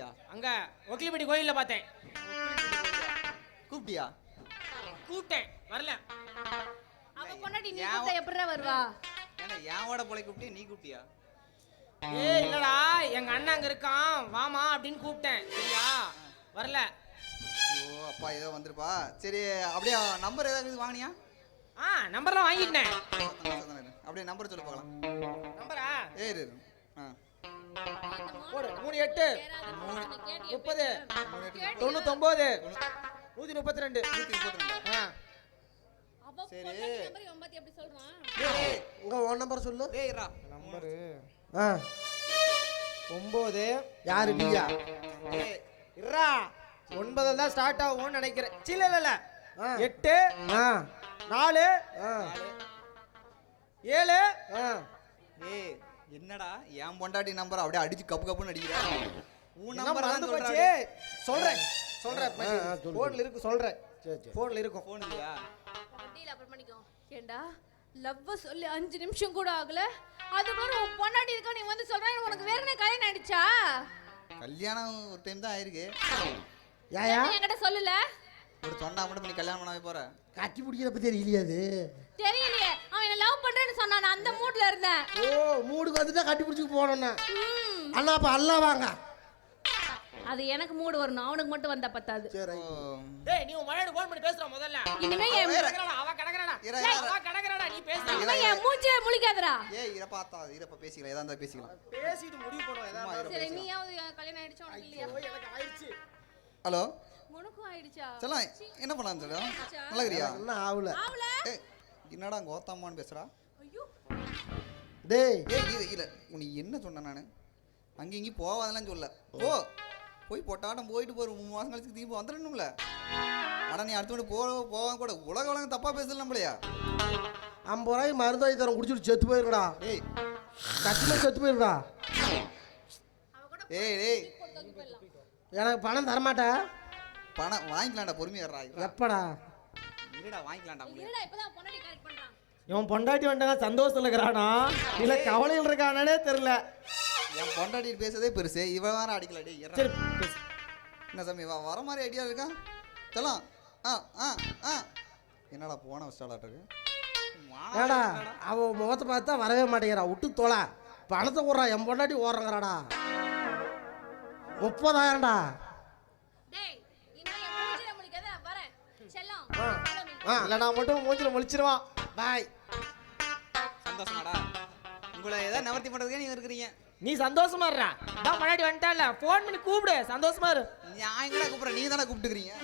எங்கேயா அங்க ஒக்கிலிப்பட்டி கோயில்ல பார்த்தேன். கூப்பிட்டியா? கூப்பிட்டேன் வரல. அவ பொண்டாட்டி நீ ஏன் கூப்பிட்டா எப்படிடா வருவா? ஏன்னா என் போல கூப்பிட்டியா நீ கூப்பிட்டியா? ஏய் இல்லடா எங்க அண்ணன் அங்க இருக்கான். வாமா அப்படின்னு கூப்பிட்டேன். சரியா? வரல. ஓ அப்பா ஏதோ வந்திருப்பா. சரி அப்படியே நம்பர் ஏதாவது வாங்கினியா? ஆ நம்பர்லாம் வாங்கிட்டேன். எட்டு. முப்பது. மூணு எட்டு தொண்ணூத்தொன்பது நூத்தி முப்பத்தி ரெண்டு சரி. உங்க உன் நம்பர் சொல்லு. நம்பரு. ஒன்பது யாரு நீயா? இருடா ஒன்பதுல தான் ஸ்டார்ட் ஆகும்னு நினைக்கிறேன். சில இல்ல. எட்டு. நாலு. ஏழு. என்னடா என் பொண்டாட்டி நம்பர் அப்படியே அடிச்சு கப்பு கப்புன்னு அடிக்கிற? உன் நம்பர் தான் போச்சு சொல்றேன். சொல்றேன் போன்ல இருக்கு சொல்றேன். சரி சரி. போன்ல இருக்கும். ஃபோன் இல்லையா? டீல் அப்புறம் பண்ணிக்கோ. ஏண்டா லவ் சொல்லி அஞ்சு நிமிஷம் கூட ஆகல. அதுக்குள்ள உன் பொண்டாட்டி இருக்கா நீ வந்து சொல்றேன் உனக்கு வேற என்ன கல்யாணம் ஆயிடுச்சா? கல்யாணம் ஒரு டைம் தான் ஆயிருக்கு. நீ என்கிட்ட சொல்லல? ஒரு சொன்னா மட்டும் நீ கல்யாணம் பண்ண போற. கட்டி பிடிக்கிறத பத்தி தெரியலையா அது தெரியலையே அவன் என்ன லவ் பண்றேன்னு சொன்னான் நான் அந்த மூட்ல இருந்தேன். ஓ மூடுக்கு வந்துட்டா கட்டி பிடிச்சி போனோம்னா. ம். அண்ணா அப்ப அல்ல வாங்க. அது எனக்கு மூடு வரணும் அவனுக்கு மட்டும் வந்தா பத்தாது. சரி. டேய் நீ மழையோட போன் பண்ணி பேசுற முதல்ல. இனிமே என் கிடக்குறாடா, அவ இரு, இரு. அவ கிடக்குறாடா நீ பேசுற இனிமே என் மூச்சே முழிக்காதடா. ஏய் இதை பார்த்தா இதை பேசிக்கலாம். எதா இருந்தாலும் பேசிக்கலாம். பேசிட்டு முடிவு பண்ணுவோம் இதை சரி நீயாவது கல்யாணம் ஆயிடுச்சா உனக்கு இல்லையா? ஐயோ, எனக்கு ஆயிடுச்சு. ஹலோ? உனக்கும் ஆயிடுச்சா? செல்லாம் என்ன பண்ணலாம் சொல்ல நல்லா இருக்கிறியா? என்ன ஆவல ஏய் என்னடா கோத்தம்மான்னு பேசுறா? டேய். ஏய் இது இல்லை நீ என்ன சொன்ன நான்? அங்கே இங்கேயும் போவாதெல்லாம் சொல்ல போ. போய் பொட்டாட்டம் போயிட்டு போகிற மூணு மாதம் கழிச்சு திரும்பி வந்துடணும்ல. ஆனால் நீ அடுத்த போ போவாங்க கூட உலக உலகம் தப்பாக பேசல நம்மளையா ஐம்பது ரூபாய்க்கு மருந்து வாங்கி தரேன். குடிச்சிட்டு செத்து போயிருக்கடா. ஏய் கத்தில செத்து போயிருக்கா ஏய் ஏய் எனக்கு பணம் தரமாட்டா? பணம் வாங்கிக்கலாம்டா பொறுமையாடுறா எப்படா? இருடா வாங்கிக்கலாம்டா உங்களுக்கு இவன் பொண்டாட்டி வந்தாங்க சந்தோஷத்துல இருக்கிறானா? இல்ல கவலையில் இருக்கானே தெரியல. என் பொண்டாட்டி பேசுறதே பெருசு. இவன் வேற அடிக்கல. டேய் இருடா. சரி. என்ன சாமி வா வர மாதிரி ஐடியா இருக்கா? செல்லாம் ஆ ஆ ஆ. என்னடா போன வச்சாலாட்ட இருக்கு? ஏடா அவ முகத்தை பார்த்தா வரவே மாட்டேங்கிறா. விட்டு தொலை. பணத்தை ஓடுறா. என் பொண்டாட்டி ஓடுறங்கிறாடா. முப்பதாயிரம்டா. டேய் இனிமே என் மூஞ்சில முழிக்காத. நான் வரேன். செல்லம். ஆ. follow me. ஆ. இல்ல நான் மட்டும் மூஞ்சில முழிச்சிருவான் பாய். சந்தோஷமாடா. உங்களை ஏதாவது நிவர்த்தி பண்ணுறதுக்கே நீங்கள் இருக்கிறீங்க. நீ சந்தோஷமா இருடா. தான் முன்னாடி வந்துட்டால ஃபோன் பண்ணி கூப்பிடு. சந்தோஷமா இரு. நான் எங்கடா கூப்பிட்றேன் நீங்கள் தானே கூப்பிட்டுக்கிறீங்க.